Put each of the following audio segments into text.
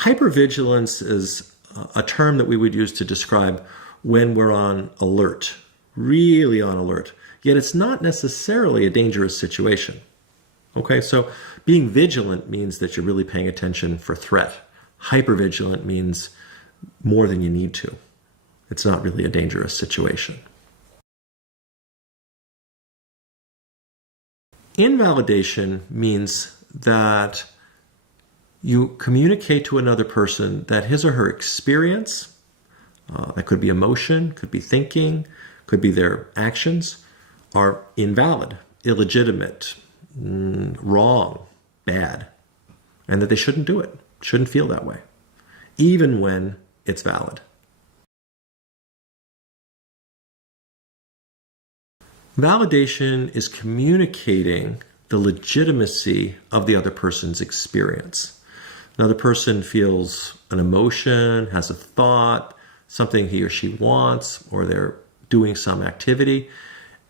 Hypervigilance is a term that we would use to describe when we're on alert, really on alert. Yet it's not necessarily a dangerous situation. Okay, so being vigilant means that you're really paying attention for threat. Hypervigilant means more than you need to. It's not really a dangerous situation. Invalidation means that you communicate to another person that his or her experience, that could be emotion, could be thinking, could be their actions, are invalid, illegitimate, wrong, bad, and that they shouldn't do it, shouldn't feel that way, even when it's valid. Validation is communicating the legitimacy of the other person's experience. Another person feels an emotion, has a thought, something he or she wants, or they're doing some activity,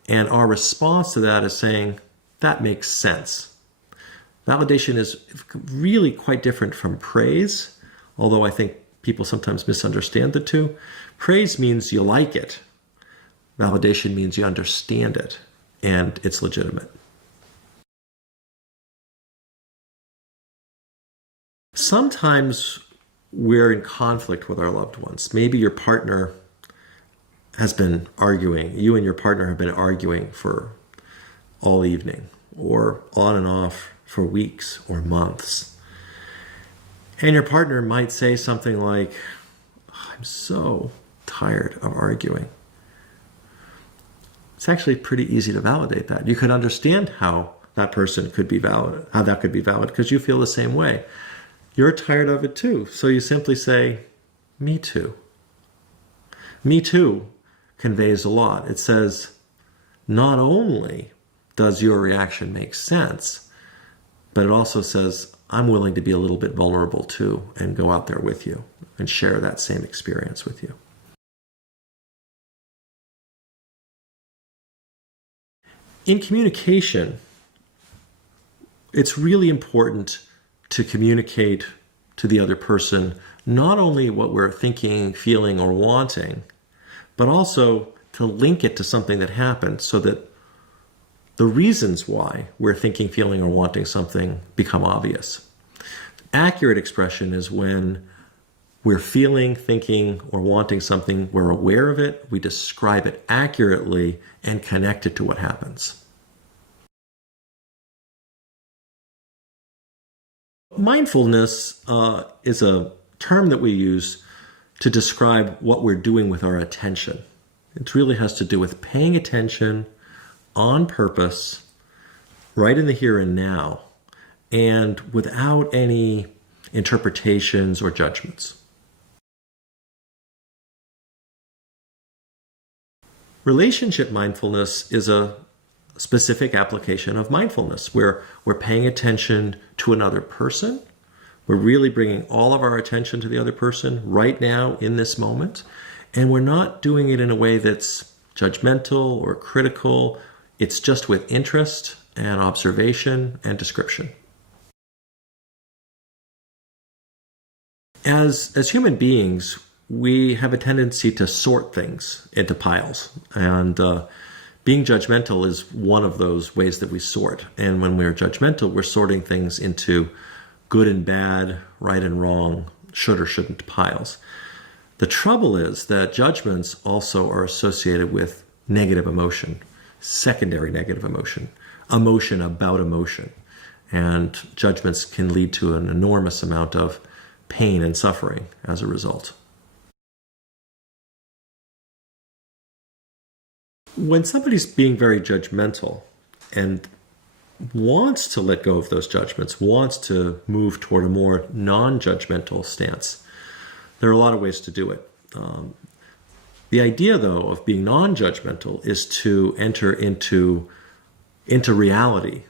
and our response to that is saying, that makes sense. Validation is really quite different from praise, although I think people sometimes misunderstand the two. Praise means you like it. Validation means you understand it, and it's legitimate. Sometimes we're in conflict with our loved ones. Maybe your partner has been arguing, you and your partner have been arguing for all evening, or on and off for weeks or months. And your partner might say something like, I'm so tired of arguing. It's actually pretty easy to validate that. You could understand how that person could be valid, how that could be valid, because you feel the same way. You're tired of it too. So you simply say, me too. Me too conveys a lot. It says, not only does your reaction make sense, but it also says, I'm willing to be a little bit vulnerable too and go out there with you and share that same experience with you. In communication, it's really important to communicate to the other person not only what we're thinking, feeling, or wanting, but also to link it to something that happened so that the reasons why we're thinking, feeling, or wanting something become obvious. Accurate expression is when we're feeling, thinking, or wanting something, we're aware of it, we describe it accurately, and connect it to what happens. Mindfulness is a term that we use to describe what we're doing with our attention. It really has to do with paying attention on purpose, right in the here and now, and without any interpretations or judgments. Relationship mindfulness is a specific application of mindfulness where we're paying attention to another person. We're really bringing all of our attention to the other person right now in this moment. And we're not doing it in a way that's judgmental or critical. It's just with interest and observation and description. As human beings, we have a tendency to sort things into piles. And being judgmental is one of those ways that we sort. And when we're judgmental, we're sorting things into good and bad, right and wrong, should or shouldn't piles. The trouble is that judgments also are associated with negative emotion, secondary negative emotion, emotion about emotion. And judgments can lead to an enormous amount of pain and suffering as a result. When somebody's being very judgmental and wants to let go of those judgments, wants to move toward a more non-judgmental stance, there are a lot of ways to do it. The idea, though, of being non-judgmental is to enter into reality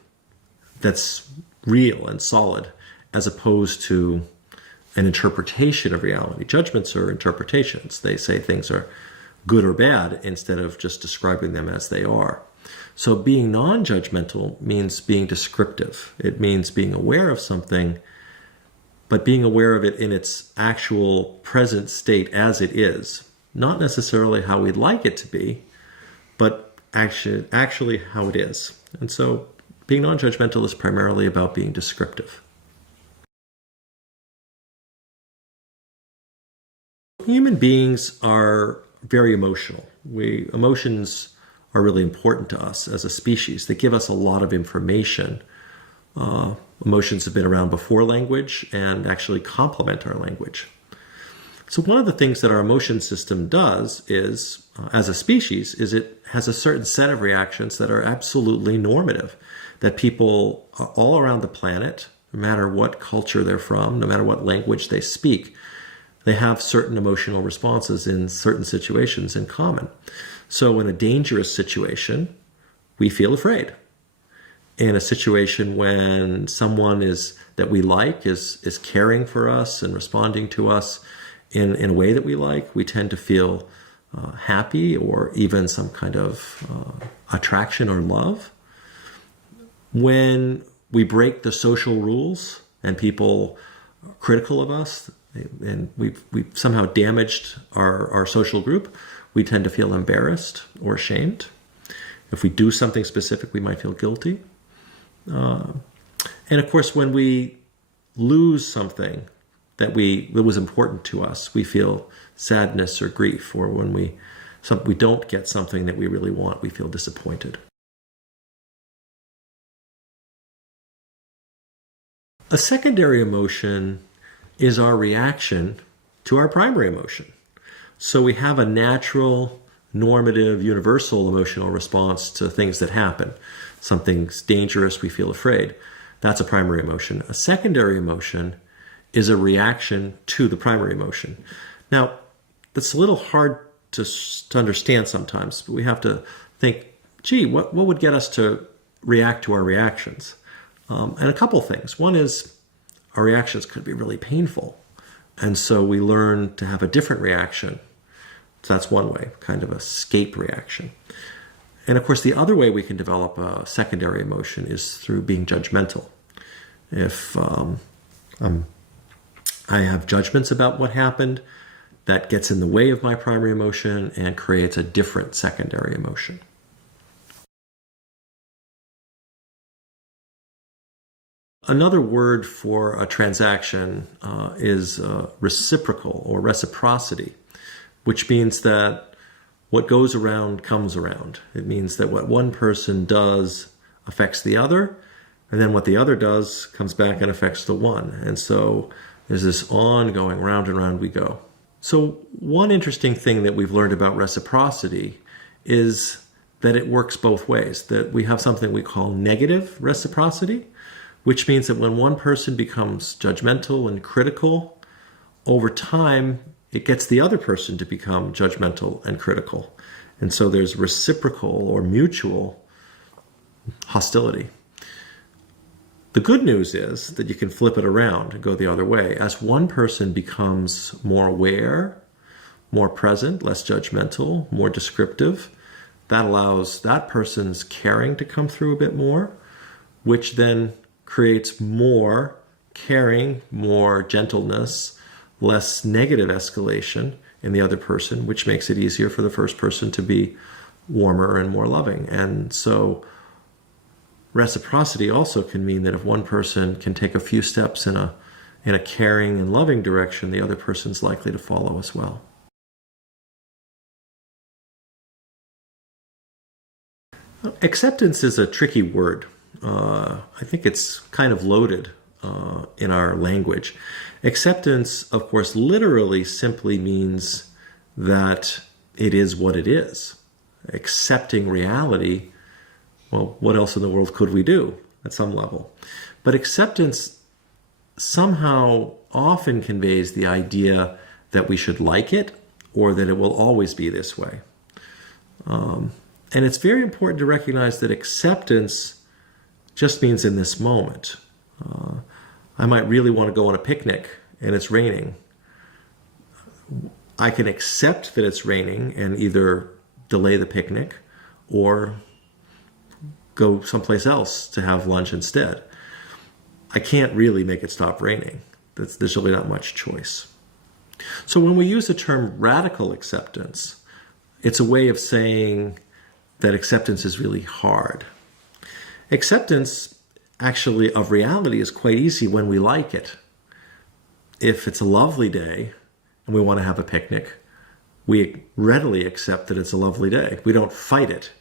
that's real and solid, as opposed to an interpretation of reality. Judgments are interpretations. They say things are good or bad instead of just describing them as they are. So being non-judgmental means being descriptive. It means being aware of something but being aware of it in its actual present state as it is, not necessarily how we'd like it to be, but actually how it is. And so being non-judgmental is primarily about being descriptive. Human beings are very emotional. Emotions are really important to us as a species. They give us a lot of information. Emotions have been around before language and actually complement our language. So one of the things that our emotion system does is, as a species, is it has a certain set of reactions that are absolutely normative, that people all around the planet, no matter what culture they're from, no matter what language they speak, they have certain emotional responses in certain situations in common. So in a dangerous situation, we feel afraid. In a situation when someone that we like is caring for us and responding to us in a way that we like, we tend to feel happy or even some kind of attraction or love. When we break the social rules and people are critical of us and we've somehow damaged our social group, we tend to feel embarrassed or ashamed. If we do something specific, we might feel guilty. And of course, when we lose something that was important to us, we feel sadness or grief. Or when we don't get something that we really want, we feel disappointed. A secondary emotion is our reaction to our primary emotion. So we have a natural, normative, universal emotional response to things that happen. Something's dangerous, we feel afraid. That's a primary emotion. A secondary emotion is a reaction to the primary emotion. Now, that's a little hard to understand sometimes, but we have to think, gee, what would get us to react to our reactions? And a couple things. One is our reactions could be really painful. And so we learn to have a different reaction. So that's one way, kind of a escape reaction. And of course, the other way we can develop a secondary emotion is through being judgmental. If I have judgments about what happened, that gets in the way of my primary emotion and creates a different secondary emotion. Another word for a transaction is reciprocal or reciprocity, which means that what goes around comes around. It means that what one person does affects the other, and then what the other does comes back and affects the one. And so there's this ongoing round and round we go. So one interesting thing that we've learned about reciprocity is that it works both ways, that we have something we call negative reciprocity, which means that when one person becomes judgmental and critical, over time, it gets the other person to become judgmental and critical. And so there's reciprocal or mutual hostility. The good news is that you can flip it around and go the other way. As one person becomes more aware, more present, less judgmental, more descriptive, that allows that person's caring to come through a bit more, which then creates more caring, more gentleness, less negative escalation in the other person, which makes it easier for the first person to be warmer and more loving. And so reciprocity also can mean that if one person can take a few steps in a caring and loving direction, the other person's likely to follow as well. Acceptance is a tricky word. I think it's kind of loaded in our language. Acceptance, of course, literally simply means that it is what it is. Accepting reality, well, what else in the world could we do at some level? But acceptance somehow often conveys the idea that we should like it or that it will always be this way. And it's very important to recognize that acceptance just means in this moment. I might really want to go on a picnic and it's raining. I can accept that it's raining and either delay the picnic or go someplace else to have lunch instead. I can't really make it stop raining. there's really not much choice. So when we use the term radical acceptance, it's a way of saying that acceptance is really hard. Acceptance, actually, of reality is quite easy when we like it. If it's a lovely day and we want to have a picnic, we readily accept that it's a lovely day. We don't fight it.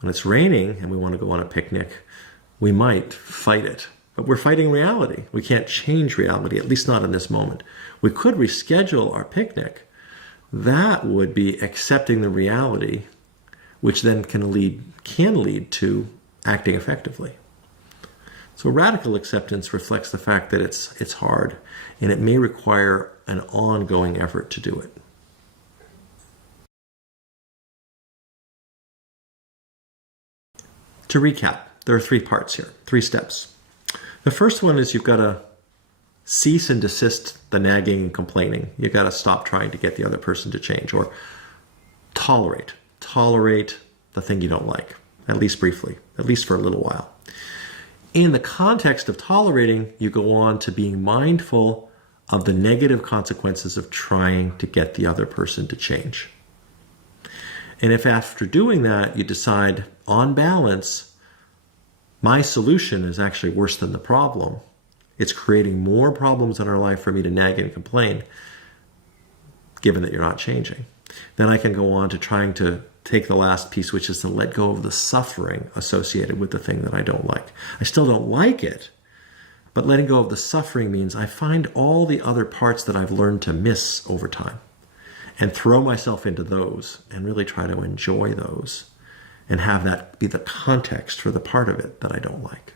When it's raining and we want to go on a picnic, we might fight it. But we're fighting reality. We can't change reality, at least not in this moment. We could reschedule our picnic. That would be accepting the reality, which then can lead to acting effectively. So radical acceptance reflects the fact that it's hard, and it may require an ongoing effort to do it. To recap, there are 3 parts here, 3 steps. The first one is you've got to cease and desist the nagging and complaining. You've got to stop trying to get the other person to change, or tolerate the thing you don't like, at least briefly, at least for a little while. In the context of tolerating, you go on to being mindful of the negative consequences of trying to get the other person to change. And if after doing that, you decide, on balance, my solution is actually worse than the problem, it's creating more problems in our life for me to nag and complain, given that you're not changing, then I can go on to trying to take the last piece, which is to let go of the suffering associated with the thing that I don't like. I still don't like it, but letting go of the suffering means I find all the other parts that I've learned to miss over time and throw myself into those and really try to enjoy those and have that be the context for the part of it that I don't like.